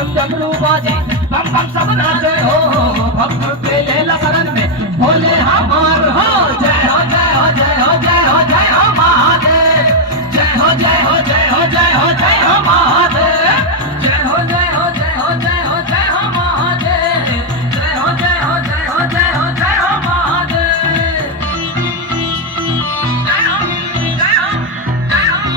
डम डमरू बाजे बम बम सब नाचे हो भक्त के लेला शरण में भोले हमार हो जय हो जय हो जय हो जय हो जय हो महादेव जय हो जय हो जय हो जय हो जय हो महादेव जय हो जय हो जय हो जय हो जय हो महादेव जय हो जय हो जय हो जय हो जय हो महादेव जय हो जय हो जय हो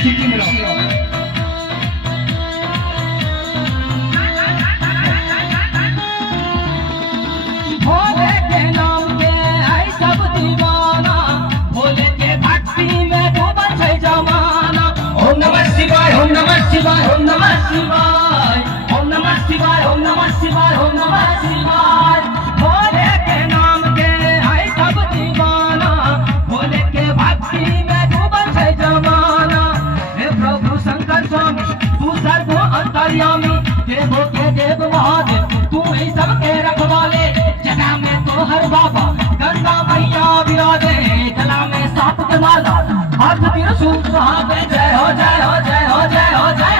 सिटी में भोले के नाम के है सब दीवाना भोले के भक्ति में डूबल है जमाना ओम नमः शिवाय ओम नमः शिवाय ओम नमः शिवाय ओम नमः शिवाय ओम नमः शिवाय ओम नमः शिवाय भोले के नाम के है सब दीवाना भोले के भक्ति में डूबल है जमाना हे प्रभु शंकर स्वामी तू सर्व अंतर्यामी देवों के देव महादेव तू ही सबके रखवाले जना में तो हर बाबा गंगा मैया विराजे गला में सांप के माला हाथ त्रिशूल सुहागे जय हो जय हो जय हो जय हो जय